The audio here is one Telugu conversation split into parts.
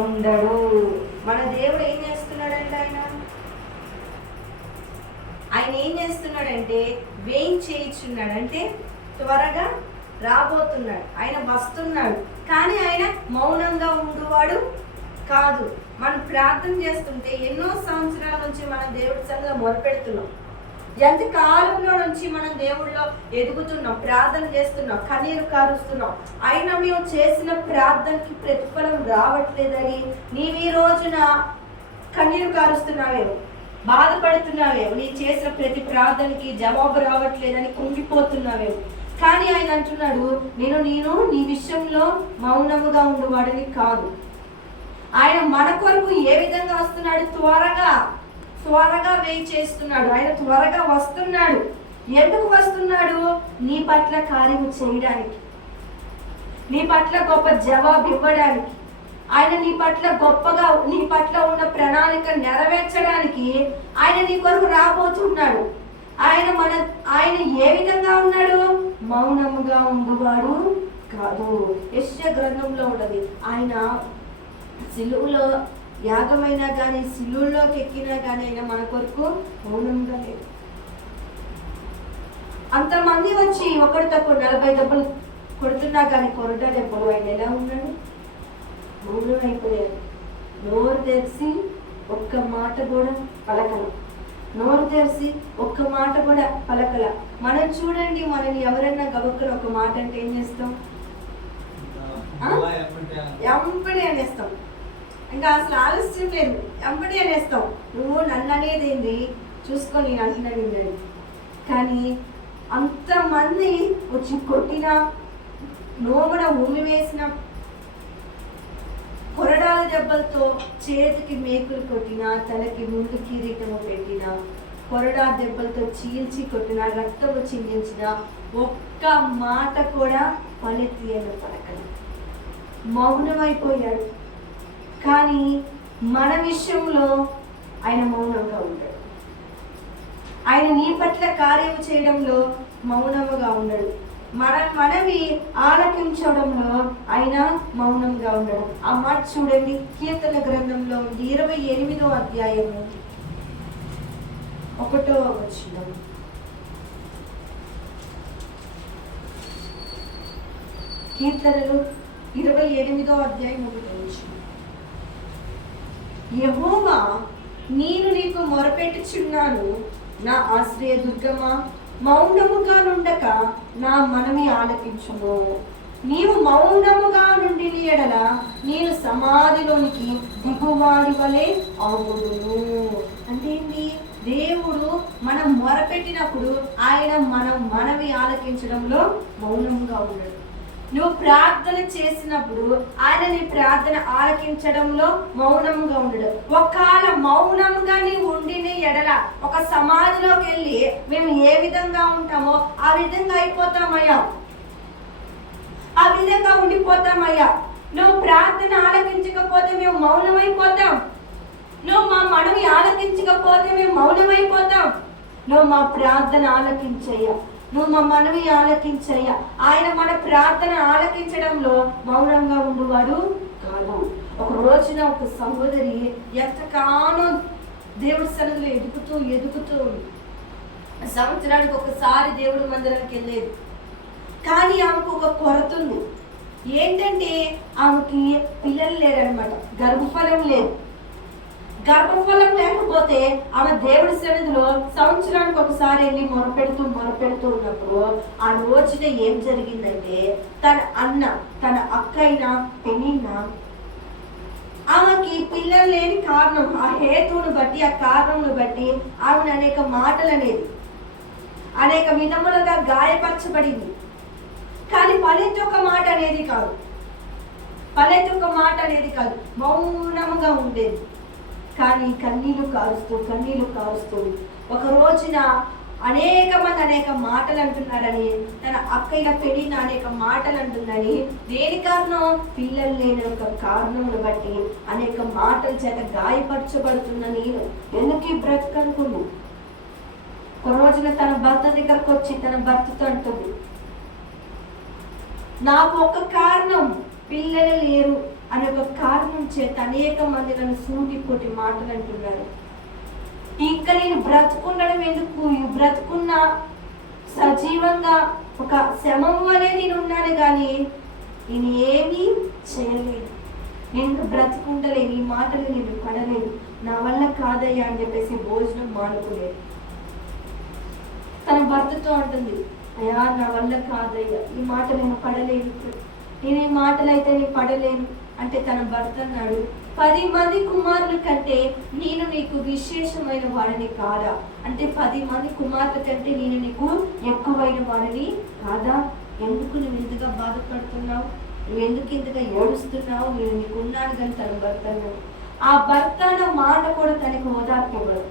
ఉండడు. మన దేవుడు ఏం చేస్తున్నాడంటే ఆయన ఏం చేస్తున్నాడంటే చేయించున్నాడు, అంటే త్వరగా రాబోతున్నాడు, ఆయన వస్తున్నాడు. కానీ ఆయన మౌనంగా ఉండువాడు కాదు. మనం ప్రార్థన చేస్తుంటే ఎన్నో సంవత్సరాల నుంచి మనం దేవుడి సంగతి మొదలుపెడుతున్నాం. ఎంత కాలంలో నుంచి మనం దేవుడిలో ఎదుగుతున్నాం, ప్రార్థన చేస్తున్నాం, కన్నీరు కారుస్తున్నాం. అయినా మేము చేసిన ప్రార్థనకి ప్రతిఫలం రావట్లేదని నీవు ఈ రోజున కన్నీరు కారుస్తున్నావేమో, బాధపడుతున్నావేమో, నీ చేసిన ప్రతి ప్రార్థనకి జవాబు రావట్లేదని కుంగిపోతున్నావేమో. కానీ ఆయన అంటున్నాడు, నేను నీ విషయంలో మౌనముగా ఉండేవాడిని కాదు. ఆయన మన కొరకు ఏ విధంగా వస్తున్నాడు? త్వరగా చేస్తున్నాడు. ఆయన త్వరగా వస్తున్నాడు. ఎందుకు వస్తున్నాడు? నీ పట్ల కార్యము చేయడానికి, నీ పట్ల గొప్ప జవాబు ఇవ్వడానికి, ఆయన నీ పట్ల ఉన్న ప్రణాళిక నెరవేర్చడానికి ఆయన నీ కొరకు రాబోతున్నాడు. ఆయన ఏ విధంగా ఉన్నాడు? మౌనముగా ఉండేవాడు కాదు. యెషయా గ్రంథంలో ఉన్నది, ఆయన సిలువలో యాగమైనా కానీ, సిలువలోకి ఎక్కినా కానీ ఆయన మన కొరకు మౌనంగా లేదు. అంతమంది వచ్చి ఒకటి తక్కువ 40 దెబ్బలు కొడుతున్నా కానీ కొరట దెబ్బలు ఆయన ఎలా ఉన్నాడు? మౌనం అయిపోయాడు. నోరు తెరిచి ఒక్క మాట కూడా పలకల. మనం చూడండి, మనని ఎవరన్నా గబక్కన ఒక మాట అంటే ఏం చేస్తాం? ఎంపడి అనేస్తాం. ఇంకా అసలు ఆలస్యం లేదు, ఎంపడి అనేస్తాం. నువ్వు నన్ను అనేది ఏంది చూసుకొని నేను అంటున్నాను. కానీ అంతమంది వచ్చి కొట్టినా, నోమున ఉమ్మి వేసిన, కొరడాల దెబ్బలతో చేతికి మేకులు కొట్టినా, తలకి ముందు కిరీటము పెట్టినా, కొరడా దెబ్బలతో చీల్చి కొట్టినా, రక్తము చిందించిన, ఒక్క మాట కూడా పలెత్తియను పలకలు, మౌనమైపోయాడు. కానీ మన విషయంలో ఆయన మౌనంగా ఉంటాడు. ఆయన నీ పట్ల కార్యం చేయడంలో మౌనముగా ఉండడు. మనవి ఆలకించడంలో ఆయన మౌనంగా ఉండడు. ఆ మాట చూడండి, కీర్తన గ్రంథంలో 28వ అధ్యాయము 1వ వచనం. కీర్తనలు 28వ అధ్యాయం 1వ వచనం. యెహోవా, నేను నీకు మొరపెట్టుచున్నాను, నా ఆశ్రయ దుర్గమా, మౌనముగా నుండక నా మనవి ఆలకించుము. నీవు మౌనముగా నుండి ఎడల నేను సమాధిలోనికి దిగువాడి వలె అవుదును. అంటే ఏంటి? దేవుడు మనం మొరపెట్టినప్పుడు ఆయన మనం మనవి ఆలకించడంలో మౌనంగా ఉన్నాడు. నువ్వు ప్రార్థన చేసినప్పుడు ఆయన నీ ప్రార్థన ఆలకించడంలో మౌనంగా ఉండడు. ఒకవేళ మౌనంగా నీవు ఉండిన ఎడల ఒక సమాధిలోకి వెళ్ళి మేము ఏ విధంగా ఉంటామో ఆ విధంగా అయిపోతామయ్యా, ఆ విధంగా ఉండిపోతామయ్యా. నువ్వు ప్రార్థన ఆలకించకపోతే మేము మౌనమైపోతాం. నువ్వు మా మనవి ఆలకించకపోతే మేము మౌనమైపోతాం. నువ్వు మా ప్రార్థన ఆలకించయ్యా, నువ్వు మా మనవి ఆలకించయ్యా. ఆయన మన ప్రార్థన ఆలకించడంలో మౌనంగా ఉండేవాడు కాదు. ఒక రోజున ఒక సహోదరి ఎంతగానో దేవుడి సన్నిధిలో ఎదుగుతూ సంవత్సరానికి ఒకసారి దేవుడి మందిరానికి వెళ్ళేది. కానీ ఆమెకు ఒక కొరత ఉంది. ఏంటంటే ఆమెకి పిల్లలు లేరనమాట, గర్భఫలం లేదు. గర్భఫలం లేకపోతే ఆమె దేవుడి సన్నిధిలో సంవత్సరానికి ఒకసారి వెళ్ళి మొరపెడుతూ ఉన్నప్పుడు ఆ రోజున ఏం జరిగిందంటే తన అక్క అయిన పెనిన్నా ఆమెకి పిల్లలు లేని కారణం, ఆ హేతువును బట్టి, ఆ కారణంను బట్టి ఆమెను అనేక మాటలు అనేది, అనేక విధములుగా గాయపరచబడింది. కానీ పలెత్తొక్క మాట అనేది కాదు, మౌనముగా ఉండేది. కానీ కన్నీళ్లు కారుస్తూ ఒక రోజున అనేక మాటలు అంటున్నారని, తన అక్కయ్య పెళ్ళిన అనేక మాటలు అంటుందని, దేని కారణం? పిల్లలు లేని ఒక కారణమును బట్టి అనేక మాటల చేత గాయపరచబడుతున్న నేను ఎందుకు ఈ బ్రతకనుకున్నాను. ఒక రోజున తన భర్త దగ్గరకు వచ్చి తన భర్తతో అంటుంది, నాకు ఒక కారణం పిల్లలు లేరు అనే ఒక కారణం చేత అనేక మంది నన్ను సూటిపోటి మాటలు అంటున్నారు. ఇంకా నేను బ్రతుకుండడం ఎందుకు? బ్రతుకున్న సజీవంగా ఒక శమము అనే నేను ఉన్నాను, కానీ నేను ఏమీ చేయలేదు, నేను బ్రతుకుండలేను, ఈ మాటలు నేను పడలేదు, నా వల్ల కాదయ్యా అని చెప్పేసి భోజనం మానుకోలేదు. తన భర్తతో అంటుంది, అయ్యా నా వల్ల కాదయ్యా, ఈ మాట నేను పడలేను, నేను ఈ మాటలు అయితే నేను పడలేను అంటే తన భర్త అన్నాడు, 10 మంది కుమారుల కంటే నేను నీకు విశేషమైన వాడిని కాదా? అంటే 10 మంది కుమారుల కంటే నేను నీకు ఎక్కువైన వాడిని కాదా? ఎందుకు నువ్వు ఇంతగా బాధపడుతున్నావు? నువ్వు ఎందుకు ఇంతగా ఏడుస్తున్నావు? నేను నీకు ఉన్నాను. కానీ తన భర్త అన్నాడు. ఆ భర్త అన్న మాట కూడా తనకి ఓదార్పు ఇవ్వడు,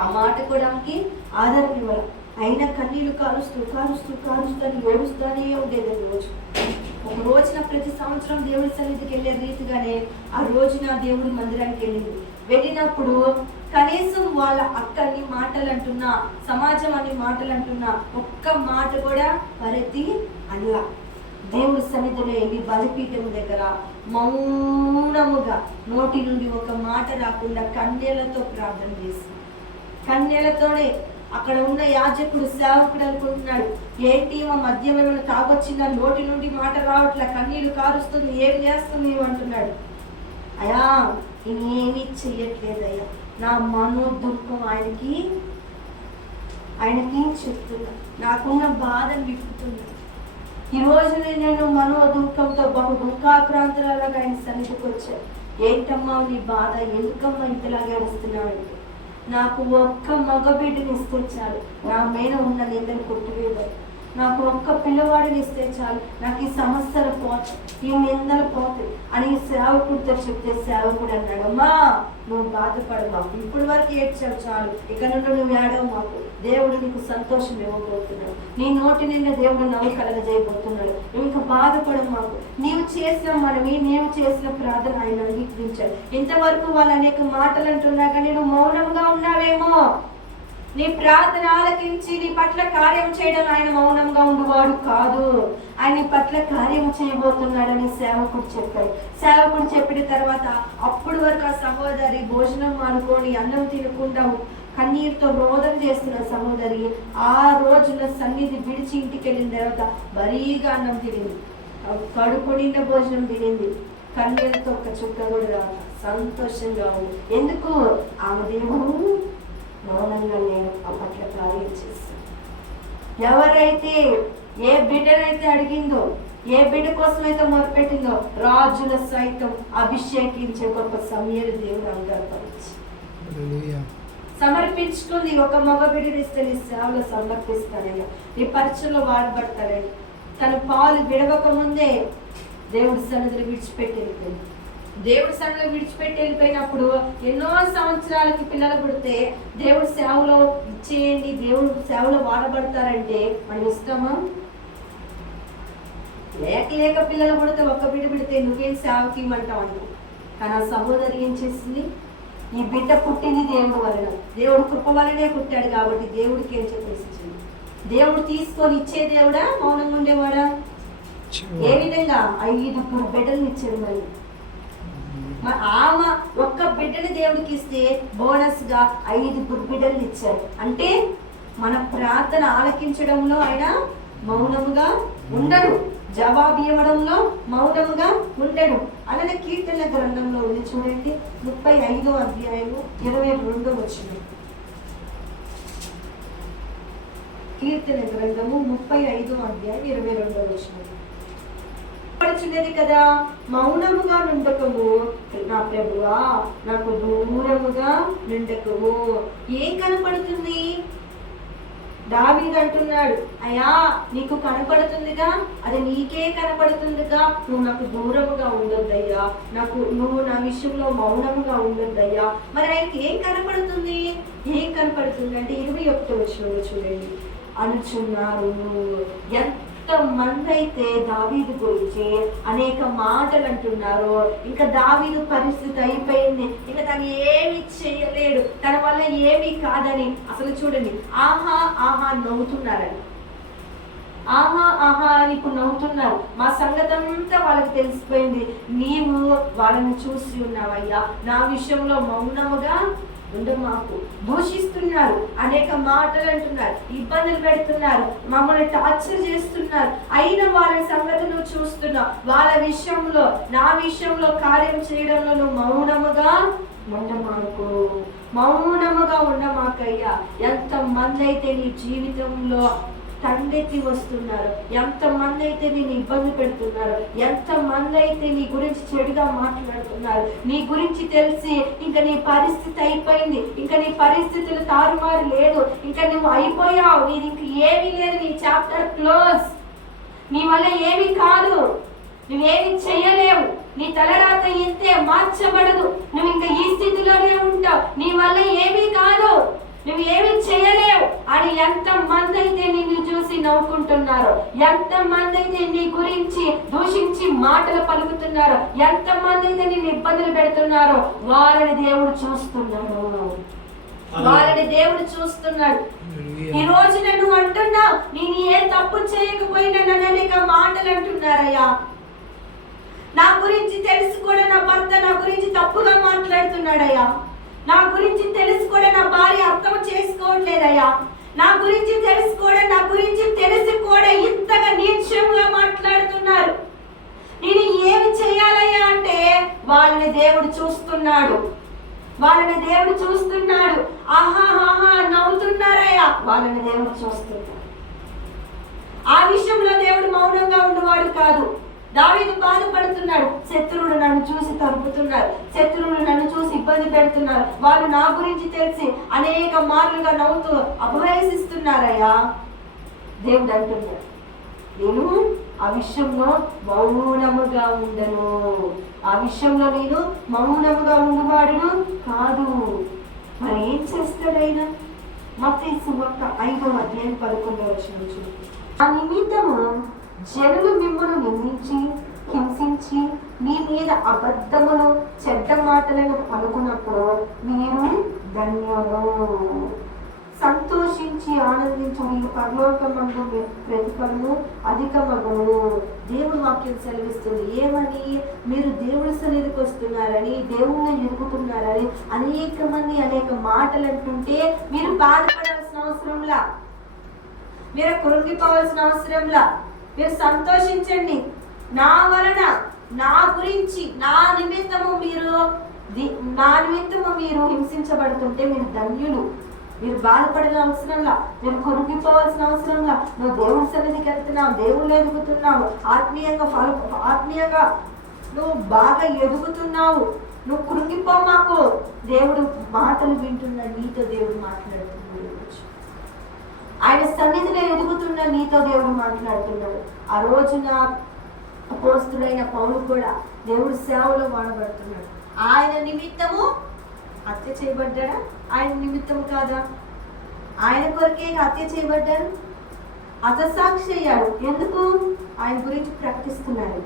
ఆ మాట కూడా ఆమెకి ఆదరణ ఇవ్వడు. అయినా కన్నీళ్ళు కారుస్తూ కారుస్తూ కారుస్తూ ఏడుస్తూనే ఉండేది. ఒక రోజున ప్రతి సంవత్సరం దేవుడి సన్నిధికి వెళ్ళే రీతిగానే ఆ రోజున దేవుడి మందిరానికి వెళ్ళినప్పుడు కనీసం వాళ్ళ అక్క అన్ని మాటలు అంటున్నా, సమాజం అన్ని మాటలు అంటున్నా, ఒక్క మాట కూడా పరిధి అల్లా దేవుడి సన్నిధిలో వెళ్ళి బలిపీఠం దగ్గర మౌనముగా నోటి నుండి ఒక మాట రాకుండా కన్నీళ్లతో ప్రార్థన చేసి, కన్నీళ్లతోనే అక్కడ ఉన్న యాజకుడు సేవకుడు అనుకుంటున్నాడు, ఏంటి మా మద్యం ఏమైనా తాగొచ్చిందా, నోటి నుండి మాట రావట్లే, కన్నీళ్ళు కారుస్తుంది, ఏం చేస్తుంది అంటున్నాడు. అయ్యా నేనేమీ చెయ్యట్లేదయ్యా, నా మనోదుఃఖం ఆయనకి చెప్తున్నా, నాకున్న బాధను విప్పుతున్నా. ఈరోజు నేను మనోదుఃఖంతో బహు దుఃఖాక్రాంతులాగా ఆయన సన్నిధికి వచ్చాను. ఏంటమ్మా నీ బాధ, ఎందుకమ్మా ఇంతలాగా ఏడుస్తున్నావంటే, నాకు ఒక్క మగబిడ్డని ఇస్తే చాలు, నా మీద ఉన్న నిందలు కొట్టివేయాలి, నాకు ఒక్క పిల్లవాడిని ఇస్తే చాలు, నాకు ఈ సమస్యలు పోతాయి, ఈ నిందలు పోతాయి అని సేవకుడితో చెప్తే సేవకుడు అన్నాడు, అమ్మా నువ్వు బాధపడు మాకు, ఇప్పటి వరకు ఏడ్చావు చాలు, ఇక నుండి నువ్వు ఏడవు మాకు, దేవుడు నీకు సంతోషం ఇవ్వబోతున్నాడు, నీ నోటి నిండా దేవుడు నవ్వు కలగజేయబోతున్నాడు, ఇంకా బాధపడు మాకు, నీవు చేసిన నీవు చేసిన ప్రార్థన ఆయన అంగీకరించాడు. ఇంతవరకు వాళ్ళు అనేక మాటలు అంటున్నా కానీ నువ్వు మౌనంగా ఉన్నావేమో, నీ ప్రార్థన ఆలకించి నీ పట్ల కార్యం చేయడం ఆయన మౌనంగా ఉండేవాడు కాదు, ఆయన నీ పట్ల కార్యం చేయబోతున్నాడని సేవకుడు చెప్పాడు. సేవకుడు చెప్పిన తర్వాత అప్పుడు వరకు ఆ సహోదరి భోజనం మానుకొని అన్నం తినకుండా కన్నీరుతో రోదన చేస్తున్న సహోదరి ఆ రోజున సన్నిధి విడిచి ఇంటికి వెళ్ళిన తర్వాత భారీగా అన్నం తినింది, కడుపు నిండా భోజనం తినింది, కన్నీరుతో ఒక చుక్క కూడా రాదు, సంతోషంగా ఉంది. ఎందుకు? ఆమె దేవుడు మౌనంగా నేను ఆ పట్ల కార్యం చేస్తాను. ఎవరైతే ఏ బిడ్డనైతే అడిగిందో, ఏ బిడ్డ కోసం అయితే మొదలుపెట్టిందో, రాజుల సైతం అభిషేకించే గొప్ప సమయాలు దేవుడు అంగీకరించి సమర్పించుకుంది. ఒక మగ బిడ్డని ఇస్తే నీ సేవలో సమర్పిస్తానయ్యా, నీ పరిచయంలో వాడబడతానని తన పాలు విడవక ముందే దేవుడి సన్నిధిని విడిచిపెట్టి వెళ్ళిపోయింది. దేవుడి సన్నిధిలో విడిచిపెట్టి వెళ్ళిపోయినప్పుడు ఎన్నో సంవత్సరాలకి పిల్లలు పుడితే దేవుడి సేవలో ఇచ్చేయండి, దేవుడు సేవలో వాడబడతారంటే మనం ఇష్టమా? లేక పిల్లలు పుడితే ఒక్క బిడ్డ పుడితే నువ్వేం సేవకి ఇవ్వమంటావు అంటూ. కానీ ఆ సహోదరి ఏం చేసింది? ఈ బిడ్డ పుట్టింది దేవుడు వలన, దేవుడు కృప వలనే పుట్టాడు కాబట్టి దేవుడికి ఏం చెప్పేసింది? దేవుడు తీసుకొని ఇచ్చే దేవుడా, మౌనంగా ఉండేవాడా? ఏ విధంగా 5 బిడ్డలు ఇచ్చాడు. మరి ఆమె ఒక్క బిడ్డని దేవుడికి ఇస్తే బోనస్ గా 5 బిడ్డలు ఇచ్చారు. అంటే మన ప్రార్థన ఆలకించడంలో ఆయన మౌనముగా ఉండడు, జవాబు ఇవ్వడంలో మౌనముగా ఉండడు. అలానే కీర్తన గ్రంథంలో ఉంది చూడండి, 35వ అధ్యాయము 22వ వచనం. కీర్తన గ్రంథము 35వ అధ్యాయం 22వ వచనం పడుచున్నది కదా, మౌనముగా నుండకము నా ప్రభువా, నాకు దూరముగా నుండకము. ఏం కనపడుతుంది? దావీదు అంటున్నాడు, అయ్యా నీకు కనపడుతుందిగా, అది నీకే కనపడుతుందిగా, నువ్వు నాకు దూరముగా ఉండొద్దయ్యా, నువ్వు నా విషయంలో మౌనముగా ఉండొద్దయ్యా. మరి ఆయనకి ఏం కనపడుతుంది? ఏం కనపడుతుంది అంటే 21వ వచనంలో చూడండి, అనుచున్నారు. ఎంతమంది అయితే దావీదు గురించి అనేక మాటలు అంటున్నారో, ఇంకా దావీదు పరిస్థితి అయిపోయింది, ఇంకా తను ఏమి చేయలేడు, తన వల్ల ఏమీ కాదని అసలు చూడండి ఆహా ఆహా నవ్వుతున్నారని. ఆహా ఆహా అని ఇప్పుడు నవ్వుతున్నారు. మా సంగతి అంతా వాళ్ళకి తెలిసిపోయింది. నీవు వాళ్ళని చూసి ఉన్నావయ్యా, నా విషయంలో మౌనముగా మాకు దూషిస్తున్నారు, అనేక మాటలు అంటున్నారు, ఇబ్బందులు పెడుతున్నారు, మమ్మల్ని టార్చర్ చేస్తున్నారు. అయినా వాళ్ళ సంగతి నువ్వు చూస్తున్నావు. వాళ్ళ విషయంలో నా విషయంలో కార్యం చేయడంలో నువ్వు మౌనముగా ఉండమాకు, మౌనముగా ఉండమాకయ్యా. ఎంతమంది అయితే నీ జీవితంలో తండెత్తి వస్తున్నారు, ఎంతమంది అయితే నేను ఇబ్బంది పెడుతున్నారు, ఎంతమంది అయితే నీ గురించి చెడుగా మాట్లాడుతున్నారు. నీ గురించి తెలిసి ఇంకా నీ పరిస్థితి అయిపోయింది, ఇంకా నీ పరిస్థితులు తారుమారు లేదు, ఇంకా నువ్వు అయిపోయావు, నీది ఇంక ఏమీ లేదు, నీ చాప్టర్ క్లోజ్, నీ వల్ల ఏమీ కాదు, నువ్వేమి చెయ్యలేవు, నీ తలరాత ఇంతే, మార్చబడదు, నువ్వు ఇంకా ఈ స్థితిలోనే ఉంటావు, నీ వల్ల ఏమీ కాదు, నువ్వు ఏమి చేయలేవు అని ఎంతమంది అయితే నిన్ను చూసి నవ్వుకుంటున్నారో, ఎంతమంది అయితే నీ గురించి దూషించి మాటలు పలుకుతున్నారో, ఎంతమంది అయితే నిన్ను ఇబ్బందులు పెడుతున్నారో వాళ్ళని దేవుడు చూస్తున్నాడు, వాళ్ళని దేవుడు చూస్తున్నాడు. ఈ రోజు నువ్వు అంటున్నావు నేను ఏ తప్పు చేయకపోయినా నన్ను అనేక మాటలు అంటున్నారయ్యా, నా గురించి తెలిసి కూడా నా భర్త నా గురించి తప్పుగా మాట్లాడుతున్నాడయ్యా, నా గురించి తెలిసి కూడా నా భార్య అర్థం చేసుకోవట్లేదయ్యా, నా గురించి తెలిసి కూడా ఇంతగా నీచంగా మాట్లాడుతున్నారు, నేను ఏమి చేయాలయ్యా అంటే వాళ్ళని దేవుడు చూస్తున్నాడు, వాళ్ళని దేవుడు చూస్తున్నాడు. ఆహాహా నవ్వుతున్నారయ్యా, వాళ్ళని దేవుడు చూస్తున్నాడు. ఆ విషయంలో దేవుడు మౌనంగా ఉన్నవాడు కాదు. దావీదు బాధపడుతున్నాడు, శత్రువులు నన్ను చూసి తరుపుతున్నారు, శత్రువులు నన్ను చూసి ఇబ్బంది పెడుతున్నారు, వాళ్ళు నా గురించి తెలిసి అనేక మార్లుగా నవ్వుతూ అపహసిస్తున్నారయ్యా. దేవుడు అంటున్నాడు నేను ఆ విషయంలో మౌనముగా ఉండను, ఆ విషయంలో నేను మౌనముగా ఉన్నవాడును కాదు. మరి ఏం చేస్తాడైనా? మత్తయి సువార్త 5వ అధ్యాయం 11వ వచనం చూడండి. ఆ నిమిత్తము జనులు మిమ్మల్ని నిందించి హింసించి మీ మీద అబద్ధములు చెడ్డ మాటలను పలుకున్నప్పుడు మీరు ధన్యులు, సంతోషించి ఆనందించు, మీకు పరలోకమందు ప్రతిఫలము అధికమగును. దేవుడు వాక్యం సెలవిస్తుంది. ఏమని? మీరు దేవుడి సన్నిధికి వస్తున్నారని, దేవుణ్ణి ఎదుగుతున్నారని అనేక మంది అనేక మాటలు అంటుంటే మీరు బాధపడాల్సిన అవసరంలా, మీరు కృంగిపోవాల్సిన అవసరంలా, మీరు సంతోషించండి. నా వలన, నా గురించి, నా నిమిత్తము మీరు హింసించబడుతుంటే మీరు ధన్యులు. మీరు బాధపడిన అవసరంలా, మీరు కృంగిపోవాల్సిన అవసరంలా. నువ్వు దేవుడి సన్నిధికి వెళ్తున్నావు, దేవుళ్ళు ఎదుగుతున్నావు, ఆత్మీయంగా నువ్వు బాగా ఎదుగుతున్నావు, నువ్వు కృంగిపో మాకు. దేవుడు మాటలు వింటున్నాడు, నీతో దేవుడు మాట్లాడుతున్నాడు. ఆయన సన్నిధిలో ఎదుగుతున్న నీతో దేవుడు మాట్లాడుతున్నాడు. ఆ రోజున అపోస్తుడైన పౌలు కూడా దేవుడి సేవలో వాడబడుతున్నాడు. ఆయన నిమిత్తము హత్య చేయబడ్డాడా? ఆయన నిమిత్తము కాదా? ఆయన కొరకే హత్య చేయబడ్డాడు, హతసాక్షి అయ్యాడు. ఎందుకు? ఆయన గురించి ప్రకటిస్తున్నాడు.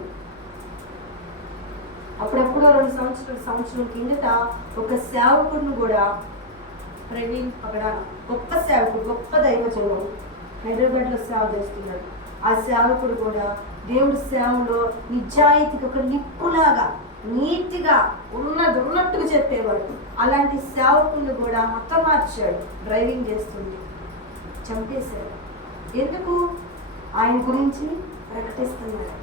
అప్పుడెప్పుడో 2 సంవత్సరం కిందట ఒక సేవకుడిని కూడా, ప్రవీణ్ పగడాల, గొప్ప సేవకుడు, గొప్ప దైవజనుడు, హైదరాబాద్లో సేవ చేస్తున్నాడు. ఆ సేవకుడు కూడా దేవుడి సేవలో నిజాయితీగా ఒక నిప్పులాగా నీట్గా ఉన్నట్టుగా చెప్పేవాడు. అలాంటి సేవకుడిని కూడా హతమార్చాడు. డ్రైవింగ్ చేస్తుంది, చంపేశాడు. ఎందుకు? ఆయన గురించి ప్రకటిస్తున్నారు,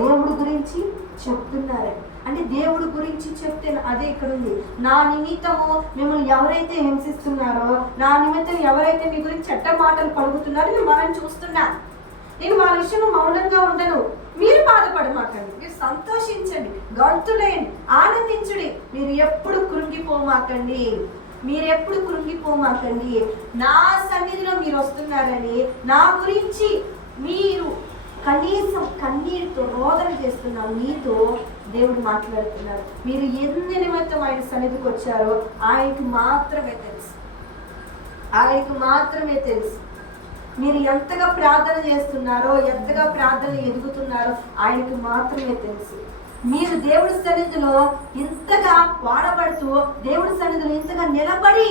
దేవుడి గురించి చెప్తున్నారు. అంటే దేవుడి గురించి చెప్తే అదే ఇక్కడ ఉంది. నా నిమిత్తము మిమ్మల్ని ఎవరైతే హింసిస్తున్నారో, నా నిమిత్తం ఎవరైతే మీ గురించి చెడ్డ మాటలు పలుకుతున్నారో నేను వాళ్ళని చూస్తున్నా. నేను వాళ్ళ విషయంలో మౌనంగా ఉండను. మీరు బాధపడమాకండి, మీరు సంతోషించండి, గంతులేయండి, ఆనందించుడి. మీరు ఎప్పుడు కృంగిపోమాకండి, నా సన్నిధిలో మీరు వస్తున్నారని, నా గురించి మీరు కనీసం కన్నీటితో రోదన చేస్తున్నారు, మీతో దేవుడు మాట్లాడుతున్నారు. మీరు ఎన్ని నిమిత్తం ఆయన సన్నిధికి వచ్చారో ఆయనకి మాత్రమే తెలుసు. మీరు ఎంతగా ప్రార్థన చేస్తున్నారో, ఎంతగా ప్రార్థన ఎదుగుతున్నారో ఆయనకి మాత్రమే తెలుసు. మీరు దేవుడి సన్నిధిలో ఇంతగా వాడబడుతూ, దేవుడి సన్నిధిలో ఇంతగా నిలబడి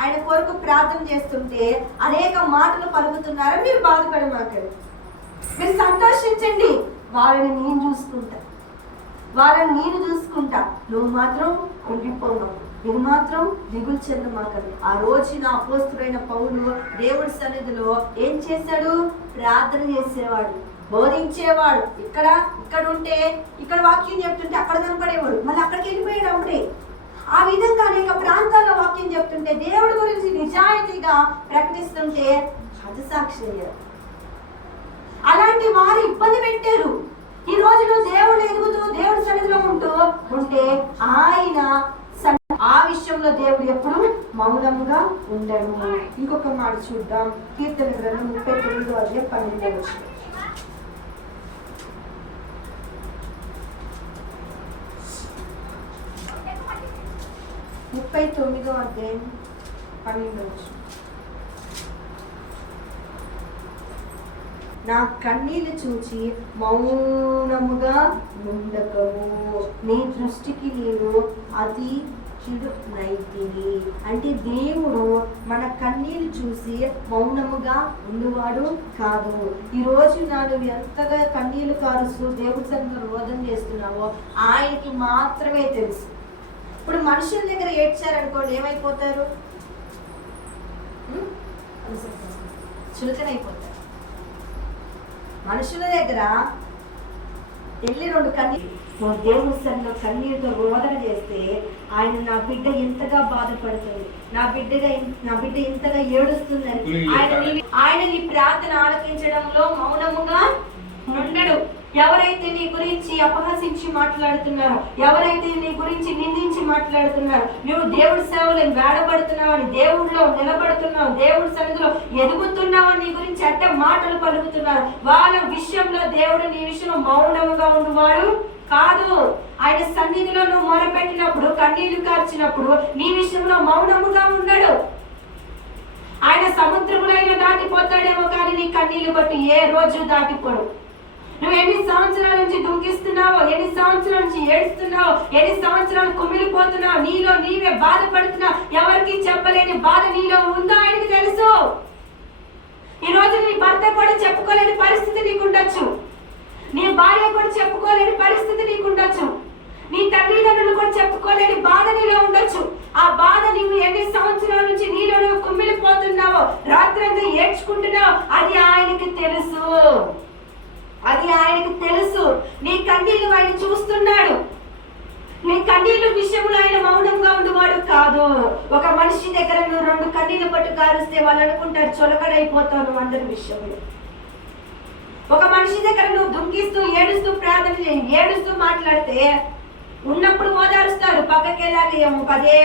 ఆయన కొరకు ప్రార్థన చేస్తుంటే అనేక మాటలు పలుకుతున్నారని మీరు బాధపడమాకండి. మీరు సంతోషించండి, వారిని నేను చూసుకుంటా, వారిని నేను చూసుకుంటా, నువ్వు మాత్రం ఉండిపోను, నువ్వు మాత్రం దిగులు చెందమాకండి. ఆ రోజున అపోస్తుడైన పౌలు దేవుడి సన్నిధిలో ఏం చేశాడు? ప్రార్థన చేసేవాడు, బోధించేవాడు. ఇక్కడ ఉంటే ఇక్కడ వాక్యం చెప్తుంటే అక్కడ కనపడేవాడు, మళ్ళీ అక్కడికి వెళ్ళిపోయాడు అప్పుడే. ఆ విధంగా అనేక ప్రాంతాల్లో వాక్యం చెప్తుంటే దేవుడి గురించి నిజాయితీగా ప్రకటిస్తుంటే హతసాక్షి అయ్యారు. అలాంటి వారు ఇబ్బంది పెట్టారు. ఈ రోజులో దేవుడు ఎదుగుతూ దేవుడి సన్నిధిలో ఉంటే ఆయన ఆ విషయంలో దేవుడు ఎప్పుడు మౌనముగా ఉండడు. ఇంకొక మాట చూద్దాం, కీర్తన గ్రంథం 39:12. 39:12. నా కన్నీళ్లు చూచి మౌనముగా ఉండకము, నీ దృష్టికి నేను అతి చెడు నైతిని. అంటే దేవుడు మన కన్నీళ్లు చూసి మౌనముగా ఉన్నవాడు కాదు. ఈ రోజు నువ్వు ఎంతగా కన్నీళ్లు కారుస్తూ దేవుడి సన్నిధిలో రోదన చేస్తున్నావో ఆయనకి మాత్రమే తెలుసు. ఇప్పుడు మనుషుల దగ్గర ఏడ్చారనుకోండి, ఏమైపోతారు? చులకనైపోతారు. మనుషుల దగ్గర వెళ్ళి 2 కన్నీళ్ళు దేవుడి సన్నిధిలో కన్నీరుతో రోదన చేస్తే ఆయన నా బిడ్డ ఎంతగా బాధపడుతుంది, నా బిడ్డ ఎంతగా ఏడుస్తుందని ఆయన నీ ప్రార్థన ఆలకించడంలో మౌనముగా ఉండడు. ఎవరైతే నీ గురించి అపహసించి మాట్లాడుతున్నారో, ఎవరైతే నీ గురించి నిందించి మాట్లాడుతున్నారో, నువ్వు దేవుడి సేవలో వేడబడుతున్నావని, దేవుడిలో నిలబడుతున్నావు, దేవుడి సన్నిధిలో ఎదుగుతున్నావు, నీ గురించి అడ్డ మాటలు పలుకుతున్నారు, వాళ్ళ విషయంలో దేవుడు నీ విషయంలో మౌనముగా ఉన్నవాడు కాదు. ఆయన సన్నిధిలో నువ్వు మొరపెట్టినప్పుడు, కన్నీళ్లు కార్చినప్పుడు నీ విషయంలో మౌనముగా ఉన్నాడు. ఆయన సముద్రములైనా దాటిపోతాడేమో కానీ నీ కన్నీళ్లు బట్టి ఏ రోజు దాటిపోడు. నువ్వు ఎన్ని సంవత్సరాల నుంచి దుఃఖిస్తున్నావో, ఎన్ని సంవత్సరాల నుంచి ఏడుస్తున్నావు, ఎన్ని సంవత్సరాలు కుమిలిపోతున్నావు, నీలో నీవే బాధపడుతున్నావు, ఎవరికి చెప్పలేని బాధ నీలో ఉందో ఆయనకి తెలుసు. ఈ రోజు నీ భర్త కూడా చెప్పుకోలేని పరిస్థితి నీకుండొచ్చు, నీ భార్య కూడా చెప్పుకోలేని పరిస్థితి నీకుండొచ్చు, నీ తల్లిదండ్రులు కూడా చెప్పుకోలేని బాధ నీలో ఉండొచ్చు. ఆ బాధ నీవు ఎన్ని సంవత్సరాల నుంచి నీలో నువ్వు కుమిలిపోతున్నావో, రాత్రంతా ఏడ్చుకుంటున్నావు, అది ఆయనకి తెలుసు. అది ఆయనకు తెలుసు. నీ కన్నీళ్లు ఆయన చూస్తున్నాడు. నీ కన్నీళ్ళ విషయంలో ఆయన మౌనంగా ఉండేవాడు కాదు. ఒక మనిషి దగ్గర నువ్వు 2 కన్నీళ్ళు పట్టు కారుస్తే వాళ్ళు అనుకుంటారు చొలకడైపోతావు అందరి విషయంలో. ఒక మనిషి దగ్గర నువ్వు దుఃఖిస్తూ ఏడుస్తూ ప్రార్థన చేయి, ఏడుస్తూ మాట్లాడితే ఉన్నప్పుడు ఓదారుస్తారు, పక్కకెళ్ళాక ఏమో పదే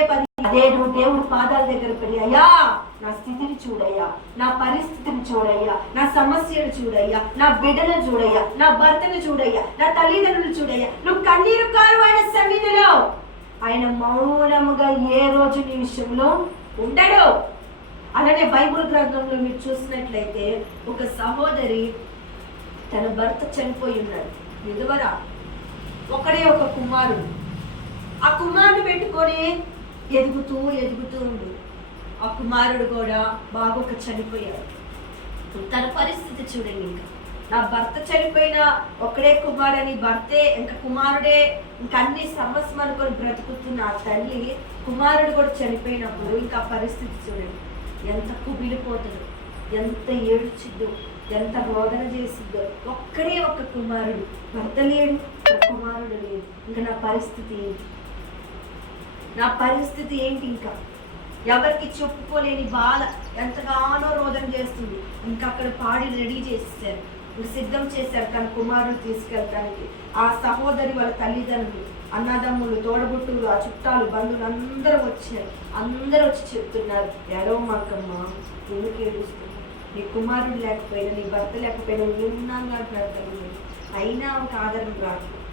అదే నువ్వు దేవుడు పాదాల దగ్గర పెట్టి, అయ్యా నా స్థితిని చూడయ్యా, నా పరిస్థితిని చూడయ్యా, నా సమస్యను చూడయ్యా, నా బిడ్డను చూడయ్యా, నా భర్తను చూడయ్యా, నా తల్లిదండ్రులు చూడయ్యా. నువ్వు కన్నీరు కారు ఆయన సన్నిధిలో. ఆయన మౌనముగా ఏ రోజు నీ విషయంలో ఉండడు. అలానే బైబుల్ గ్రంథంలో మీరు చూసినట్లయితే ఒక సహోదరి తన భర్త చనిపోయి ఉన్నాడు, విధవరా, ఒకడే ఒక కుమారుడు. ఆ కుమారుడు పెట్టుకొని ఎదుగుతూ ఉంది. ఆ కుమారుడు కూడా బాగోక చనిపోయాడు. తన పరిస్థితి చూడండి. ఇంకా నా భర్త చనిపోయిన ఒక్కడే కుమారుడని భర్తే ఇంకా కుమారుడే ఇంకా అన్ని సమస్యలు అనుకొని బ్రతుకుతున్న ఆ తల్లి కుమారుడు కూడా చనిపోయినప్పుడు ఇంకా పరిస్థితి చూడండి, ఎంత కుమిలిపోతుందో, ఎంత ఏడ్చిద్దో, ఎంత రోదన చేసిద్దో. ఒక్కడే ఒక కుమారుడు, భర్త లేడు, కుమారుడు లేడు. ఇంకా నా పరిస్థితి ఏంటి? నా పరిస్థితి ఏంటి? ఇంకా ఎవరికి చెప్పుకోలేని బాధ ఎంతగానో రోదన చేస్తుంది. ఇంకా అక్కడ పాడి రెడీ చేసేసారు, ఇంకా సిద్ధం చేశారు తన కుమారుడు తీసుకెళ్ళటానికి. ఆ సహోదరి వాళ్ళ తల్లిదండ్రులు, అన్నదమ్ములు, తోడబుట్టులు, ఆ చుట్టాలు, బంధువులు అందరూ వచ్చారు. అందరూ వచ్చి చెప్తున్నారు, ఏడవమాకమ్మ, ఎందుకు ఏడుస్తుంది? నీ కుమారుడు లేకపోయినా, నీ భర్త లేకపోయినా నేనున్నాను అంటున్నారు తల్లి. అయినా ఒక ఆదరణ రావట్లేదు,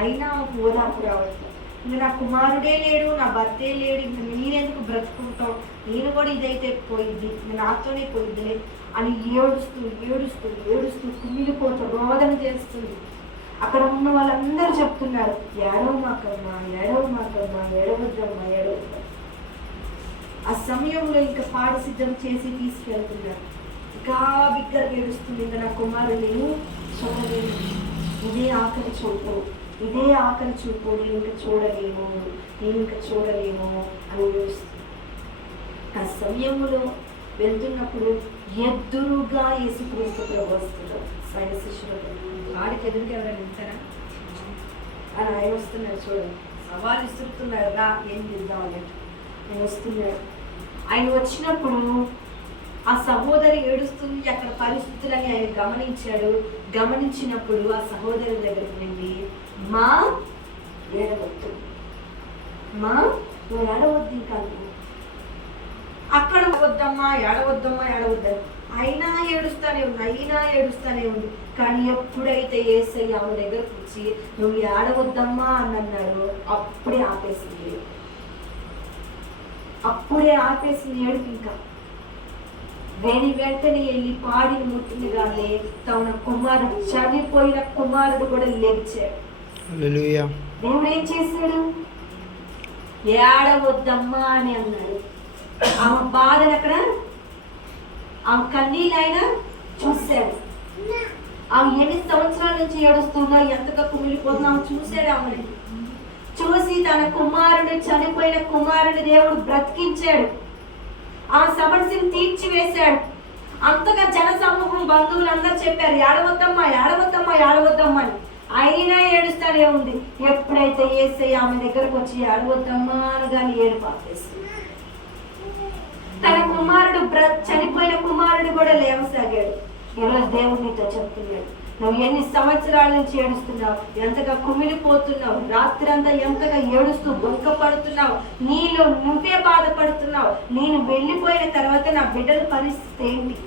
అయినా ఒక ఓదార్పు రావట్లేదు. ఇంకా నా కుమారుడే లేడు, నా భర్తే లేడు, ఇంకా నేనెందుకు బ్రతుకుంటాం, నేను కూడా ఇదైతే పోయిద్ది, ఇంకా నాతోనే పోయిద్దిలే అని ఏడుస్తూ కుమిలిపోతూ రోదన చేస్తుంది. అక్కడ ఉన్న వాళ్ళందరూ చెప్తున్నారు, ఏడవమాకమ్మా, ఏడవద్దమ్మా. ఆ సమయంలో ఇంకా పాడి సిద్ధం చేసి తీసుకెళ్తున్నారు. ఇంకా బిగ్గర ఏడుస్తుంది, ఇంకా నా కుమారుడు నేను చూడలేను, ఇదే ఆకలి చూపు, ఇదే ఆకలి చూపు, నేను ఇంకా చూడలేను, నేను ఇంకా చూడలేను అని ఏడుస్తుంది. ఆ సమయంలో వెళ్తున్నప్పుడు ఎదురుగా యేసుక్రీస్తు ప్రభు వస్తున్నారు. సైన శిష్యులు వాడికి ఎదురుగా ఎవరైనా ఉంటారా అని ఆయన వస్తున్నాడు. చూడండి, సవాలు ఇస్తున్నాడు, రా ఏం చేద్దాం అన్నట్టు ఆయన వస్తున్నాడు. ఆయన వచ్చినప్పుడు ఆ సహోదరి ఏడుస్తుంది, అక్కడ పరిస్థితులని ఆయన గమనించాడు. గమనించినప్పుడు ఆ సహోదరి దగ్గరికి వెళ్ళి, మా ఏడవద్దు, మా నువ్వు ఏడవద్దు, ఇంకా అక్కడ వద్దమ్మా ఏడవద్దమ్మా ఏడవద్దని అయినా ఏడుస్తానే ఉంది. కానీ ఎప్పుడైతే యేసయ్య ఆమె దగ్గరకు వచ్చి నువ్వు ఏడవద్దమ్మా అని అన్నాడు, అప్పుడే ఆపేసింది ఏడుపు. ఇంకా వెంటనే వెళ్ళి పాడిని ముట్టినగానే తన కుమారుడు, చనిపోయిన కుమారుడు కూడా లేచాడు. దేవుడు ఏం చేశాడు? ఏడవద్దమ్మా అని అన్నాడు. ఆమె బాధను అక్కడ, ఆమె కన్నీళ్ళు ఆయన చూశాడు. ఆమె ఎన్ని సంవత్సరాల నుంచి ఏడుస్తుందో, ఎంతగా కుమిలిపోతుందో ఆమె చూశాడు. ఆమెని చూసి తన కుమారుడు, చనిపోయిన కుమారుడు దేవుడు బ్రతికించాడు. ఆ సమస్యను తీర్చివేశాడు. అంతగా జన సమూహం, బంధువులు అందరూ చెప్పారు ఏడవద్దమ్మా అని. అయినా ఏడుస్తానే ఉంది. ఎప్పుడైతే యేసయ్య ఆమె దగ్గరకు వచ్చి ఏడవద్దమ్మా అనగానే ఏడుపు ఆపేసింది. తన కుమారుడు, చనిపోయిన కుమారుడు కూడా లేవసాగాడు. ఈరోజు దేవుడు నీతో చెప్తున్నాడు, నువ్వు ఎన్ని సంవత్సరాల నుంచి ఏడుస్తున్నావు, ఎంతగా కుమిలిపోతున్నావు, రాత్రి అంతా ఎంతగా ఏడుస్తూ బొంకపడుతున్నావు, నీలో నువ్వే బాధపడుతున్నావు. నేను వెళ్ళిపోయిన తర్వాత నా బిడ్డల పరిస్థితి ఏంటి?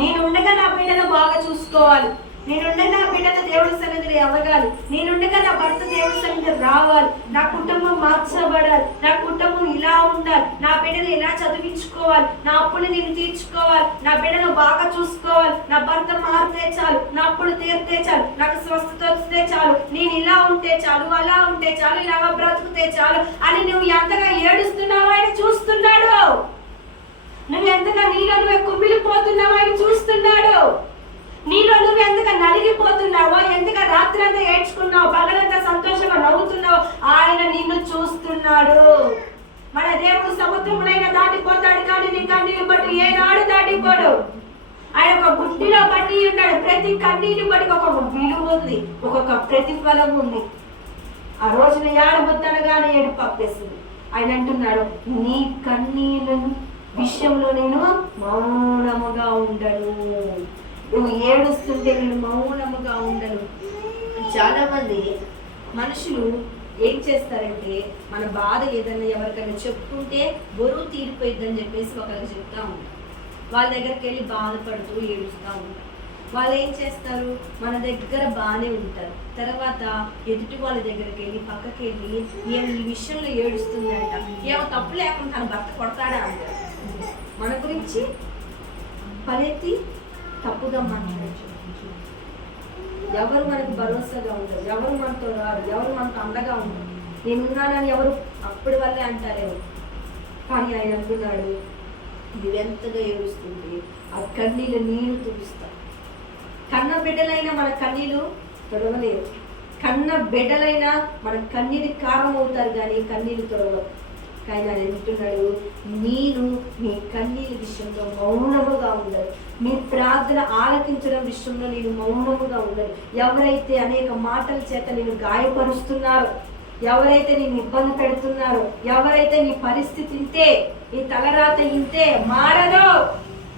నేను ఉండగా నా బిడ్డను బాగా చూసుకోవాలి, నేనుండగా నా బిడ్డను దేవుడి సన్నిధిలో ఎదగాలి, నేనుండగా నా భర్త దేవుడి సన్నిధిలో రావాలి, నా కుటుంబం మార్చబడాలి, నా కుటుంబం ఇలా ఉండాలి, నా బిడ్డను ఇలా చదివించుకోవాలి, నా అప్పులు నేను తీర్చుకోవాలి, నా బిడ్డను బాగా చూసుకోవాలి, నా భర్త మారితే చాలు, నా అప్పులు తీరితే చాలు, నాకు స్వస్థత వస్తే చాలు, నేను ఇలా ఉంటే చాలు, అలా ఉంటే చాలు, ఇలా బ్రతుకుతే చాలు అని నువ్వు ఎంతగా ఏడుస్తున్నావు ఆయన చూస్తున్నాడు. నువ్వు ఎంతగా నీలో నువ్వే కుమిలిపోతున్నావు ఆయన చూస్తున్నాడు. నీలో నువ్వు ఎంతగా నలిగిపోతున్నావో, ఎంతగా రాత్రి అంతా ఏడ్చుకున్నావు, పగలంతా సంతోషంగా నవ్వుతున్నావు, ఆయన నిన్ను చూస్తున్నాడు. మన దేవుడు సముద్రమునైనా దాటిపోతాడు, కానీ నీ కన్నీళ్ళు బట్టి ఏనాడు దాటిపోడు. ఆయన ఒక గుడ్డిలో పట్టి ఉన్నాడు. ప్రతి కన్నీళ్ళు బట్టి ఒక్కొక్క విలువ ఉంది, ఒక్కొక్క ప్రతిఫలం ఉంది. ఆ రోజున ఏడవద్దనగానే ఏడుపు పప్పేసింది. ఆయన అంటున్నాడు, నీ కన్నీళ్ళను విషయంలో నేను మౌనముగా ఉండను. నువ్వు ఏడుస్తుంటే నేను మౌనముగా ఉండను. చాలా మంది మనుషులు ఏం చేస్తారంటే, మన బాధ ఏదైనా ఎవరికైనా చెప్పుకుంటే బరువు తీరిపోయిద్దని చెప్పేసి ఒకరికి చెప్తా ఉంటారు. వాళ్ళ దగ్గరికి వెళ్ళి బాధపడుతూ ఏడుస్తూ ఉంటారు. వాళ్ళు ఏం చేస్తారు, మన దగ్గర బాగానే ఉంటారు, తర్వాత ఎదుటి వాళ్ళ దగ్గరికి వెళ్ళి పక్కకి వెళ్ళి ఏమి ఈ విషయంలో ఏడుస్తుందంట, ఏమో తప్పు లేకుండా తన భర్త కొడతాడా అంటారు. మన గురించి పలెత్తి తప్పుగా మాట్లాడచ్చు. ఎవరు మనకు భరోసాగా ఉంటారు, ఎవరు మనతో రారు, ఎవరు మనకు అండగా ఉంటారు. నేనున్నానని ఎవరు అప్పటి వల్లే అంటారేమో, కానీ ఆయన అంటున్నాడు, ఇది ఎంతగా ఏడుస్తుంది, ఆ కన్నీళ్ళు నీళ్ళు తుడుస్తా. కన్న బిడ్డలైనా మన కన్నీళ్ళు తొడవలేరు, కన్న బిడ్డలైనా మన కన్నీటి కారణం అవుతారు, కానీ కన్నీళ్ళు తొడవరు. కానీ ఆయన అంటున్నాడు, నేను మీ కన్నీళ్ళ విషయంలో మౌనముగా ఉండదు, మీ ప్రార్థన ఆలకించడం విషయంలో నేను మౌనముగా ఉండదు. ఎవరైతే అనేక మాటల చేత నేను గాయపరుస్తున్నారో, ఎవరైతే నేను ఇబ్బంది పెడుతున్నారో, ఎవరైతే నీ పరిస్థితి ఇంతే, నీ తలరాత ఇంతే, మారదు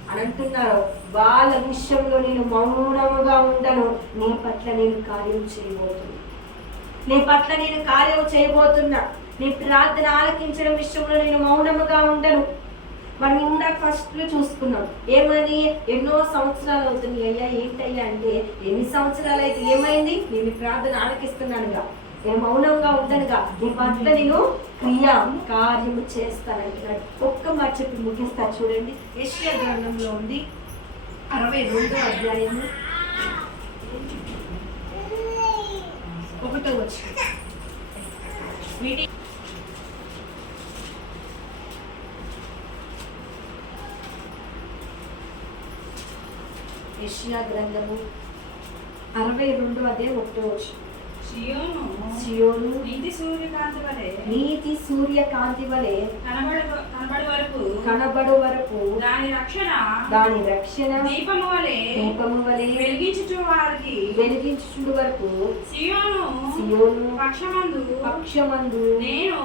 అని అంటున్నారో, వాళ్ళ విషయంలో నేను మౌనముగా ఉండను. నీ పట్ల నేను కార్యం చేయబోతున్నా, నీ ప్రార్థన ఆలకించడం విషయంలో నేను మౌనముగా ఉండను. మనం ఇందాక ఫస్ట్ లో చూసుకున్నాం, ఏమని ఎన్నో సంవత్సరాలు అవుతుంది అయ్యా, ఏంటయ్యా అంటే ఎన్ని సంవత్సరాలు అయితే ఏమైంది, నేను ప్రార్థన ఆలకిస్తున్నానుగా, నేను మౌనంగా ఉండనుగా, నీ పట్ల నేను కార్యము చేస్తానంటున్నాడు. ఒక్క మాట చెప్పి ముగిస్తా చూడండి. యెషయా గ్రంథంలో ఉంది 62వ అధ్యాయము 1వ వచనం. యెషయా గ్రంథము 62:1. సియోను నీతి సూర్యకాంతి వలె కనబడు వరకు దాని రక్షణ దీపము వలె వెలిగించుచుండు వరకు సియోను పక్షమందు నేను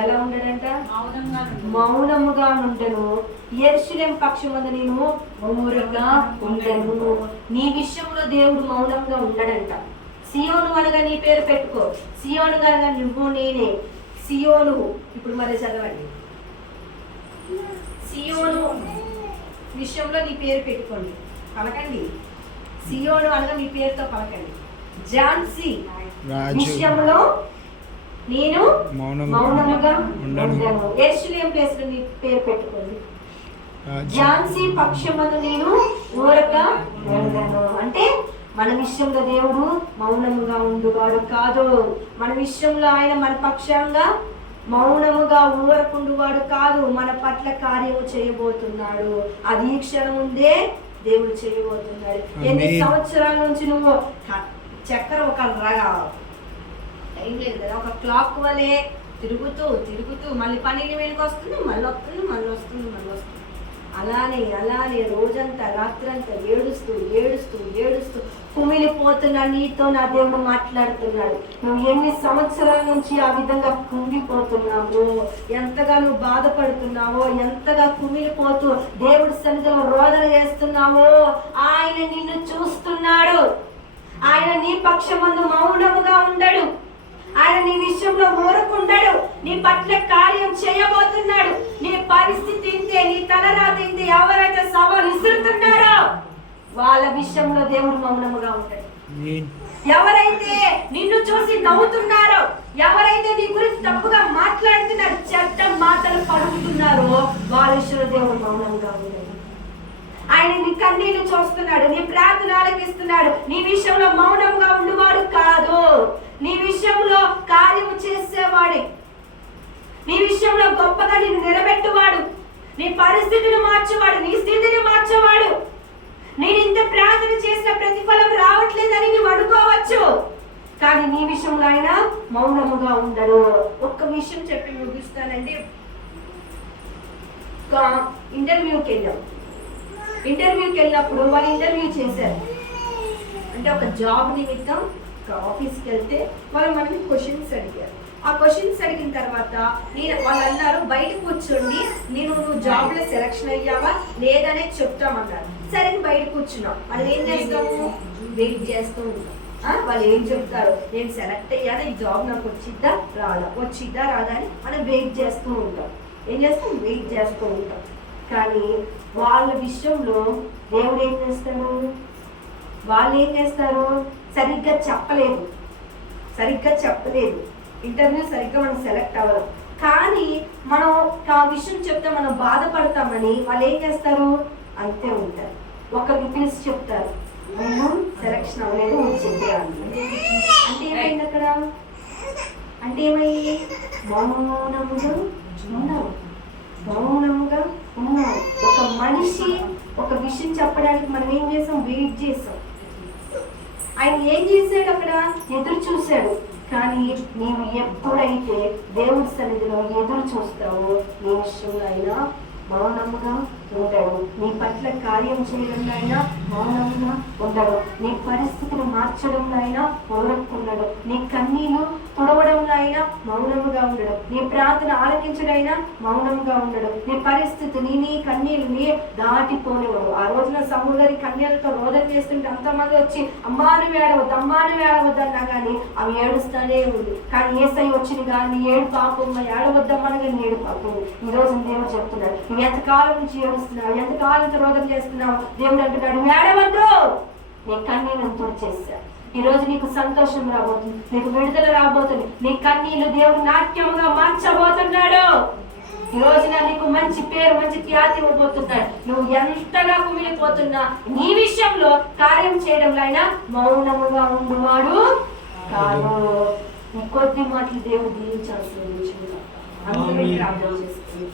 ఎలా ఉండడంట? మౌనముగా నుండెను. యెరూషలేము పక్షమందు నేను మౌనంగా ఉండను. నీ విషయంలో దేవుడు మౌనంగా ఉండడంట. సియోను అనగా నీ పేరు పెట్టుకో. సియోను అనగా నువ్వు నేనే. సియోను ఇప్పుడు మరి చదవండి. సియోను విషయంలో నీ పేరు పెట్టుకోండి, పలకండి. సియోను అనగా మీ పేరుతో పలకండి. ఝాన్సీ విషయంలో నేను మౌనముగా ఉండను. యెరూషలేము ప్లేస్ లో నీ పేరు పెట్టుకోండి. ఝాన్సీ పక్షమందు నేను ఊరక ఉండను. అంటే మన విషయంలో దేవుడు మౌనముగా ఉండువాడు కాదు. మన విషయంలో ఆయన మన పక్షంగా మౌనముగా ఊరకుండువాడు కాదు. మన పట్ల కార్యము చేయబోతున్నాడు. అది ఈ క్షణం ముందే దేవుడు చేయబోతున్నాడు. ఎన్ని సంవత్సరాల నుంచి నువ్వు చక్కెర ఒక ఏం లేదు కదా, ఒక క్లాక్ వలె తిరుగుతూ మళ్ళీ 12 వేలకు వస్తుంది, మళ్ళీ వస్తుంది. అలానే రోజంతా రాత్రంతా ఏడుస్తూ కుమిలిపోతున్నా నీతో నా దేవుడు మాట్లాడుతున్నాడు. నువ్వు ఎన్ని సంవత్సరాల నుంచి ఆ విధంగా కుంగిపోతున్నావు, ఎంతగా నువ్వు బాధపడుతున్నావో, ఎంతగా కుమిలిపోతూ దేవుడి సన్నిధిలో రోదన చేస్తున్నావో ఆయన నిన్ను చూస్తున్నాడు. ఆయన నీ పక్షమందు మౌనముగా ఉండడు. ఆయన నీ విషయంలో ఊరకుండడు. నీ పట్ల కార్యం చేయబోతున్నాడు. నీ పరిస్థితి ఇంతే, నీ తలరాత ఇంతే. ఎవరైతే సవాలు విసురుతున్నారో వాళ్ళ విషయంలో దేవుడు మౌనముగా ఉంటాడు. ఎవరైతే నిన్ను చూసి నవ్వుతున్నారో, ఎవరైతే నీ గురించి తప్పుగా మాట్లాడుతున్నారు, చెడ్డ మాటలు పలుకుతున్నారో వాళ్ళ విషయంలో దేవుడు మౌనంగా ఉంటాడు. ఆయన నీ కన్నీళ్లు చూస్తున్నాడు, నీ ప్రార్థన ఆలకిస్తున్నాడు. నీ విషయంలో మౌనంగా ఉండువాడు కాదు, నీ విషయంలో కార్యము చేసేవాడే, నీ విషయంలో గొప్పగా నిన్ను నిలబెట్టువాడు, నీ పరిస్థితిని మార్చేవాడు, నీ స్థితిని మార్చేవాడు. నేను ఇంత ప్రార్థన చేసిన ప్రతిఫలం రావట్లేదని నువ్వు అనుకోవచ్చు, కానీ నీ విషయంలో ఆయన మౌనముగా ఉండడు. ఒక్క విషయం చెప్పి ముగిస్తానండి. ఇంటర్వ్యూకి వెళ్ళినప్పుడు వాళ్ళు ఇంటర్వ్యూ చేశారు. అంటే ఒక జాబ్ నిమిత్తం ఒక ఆఫీస్కి వెళ్తే వాళ్ళు మనకి క్వశ్చన్స్ అడిగారు. ఆ క్వశ్చన్స్ అడిగిన తర్వాత వాళ్ళు అన్నారు, బయట కూర్చోండి, నువ్వు జాబ్లో సెలక్షన్ అయ్యావా లేదనే చెప్తామన్నారు. సరే బయట కూర్చున్నాం. మనం ఏం చేస్తాము? వెయిట్ చేస్తూ ఉంటాం. వాళ్ళు ఏం చెప్తారు, నేను సెలెక్ట్ అయ్యాను, ఈ జాబ్ నాకు వచ్చిద్దా రాదా అని మనం వెయిట్ చేస్తూ ఉంటాం. ఏం చేస్తాం? వెయిట్ చేస్తూ ఉంటాం. కానీ వాళ్ళ విషయంలో దేవుడు ఏం చేస్తాడు? వాళ్ళు ఏం చేస్తారు? సరిగ్గా చెప్పలేదు, ఇంటర్వ్యూ సరిగ్గా మనం సెలెక్ట్ అవ్వడం. కానీ మనం ఆ విషయం చెప్తే మనం బాధపడతామని వాళ్ళు ఏం చేస్తారు? అంతే ఉంటారు. ఒకరికి పిలిచి చెప్తారు, నేను సెలెక్షన్ అవ్వలేదు, వచ్చింది అంటే ఏమైంది అక్కడ? అంటే ఏమైంది? మౌనముగా ఉన్నావు. ఒక మనిషి ఒక విషయం చెప్పడానికి మనం ఏం చేసాం? వెయిట్ చేసాం. ఆయన ఏం చేశాడు? అక్కడ ఎదురు చూశాడు. కానీ నీవు ఎప్పుడైతే దేవుడి సన్నిధిలో ఎదురు చూస్తావో నీ విషయంలో అయినా మౌనముగా ఉండడు. నీ పట్ల కార్యం చేయడంలో అయినా మౌనముగా ఉండడు. నీ పరిస్థితిని మార్చడంలో అయినా ఊరకుండడు. నీ కన్నీళ్లు తుడవడంలో అయినా మౌనముగా ఉండడు. నీ ప్రార్థన ఆలకించడైనా మౌనంగా ఉండడు. నీ పరిస్థితిని, నీ కన్నీళ్ళని దాటిపోనివాడు. ఆ రోజున సమూహ గారి కన్యలతో రోదన చేస్తుంటే అంతమంది వచ్చి అమ్మాను వేడవద్దు అన్నా కానీ అవి ఏడుస్తానే ఉంది. కానీ ఏసై వచ్చింది కానీ ఏడు పాపం ఏడవద్దమ్మని ఏడు పాపం. ఈ రోజు దేవుడు చెప్తున్నాడు, నువ్వు ఎంతకాలం నుంచి ఏడుస్తున్నావు, ఎంతకాలంతో రోదన చేస్తున్నావు. దేవుడు అంటున్నాడు, ఏడవద్దు, నీ కన్నీళ్ళని తుడిచేస్తా. ఈ రోజు నీకు సంతోషం రాబోతుంది, నీకు విడుదల రాబోతుంది. నీ కన్నీళ్లు దేవుడు నాట్యముగా మార్చబోతున్నాడు. ఈ రోజున నీకు మంచి పేరు, మంచి ఖ్యాతి ఇవ్వబోతున్నాడు. నువ్వు ఎంతగా కుమిలిపోతున్నా నీ విషయంలో కార్యం చేయడంలో అయినా మౌనముగా ఉండువాడు కాదు. ఈ కొద్ది మాటలు దేవుడు దీవించాల్సిన విషయం. అందరూ ప్రార్థన చేస్తుంది.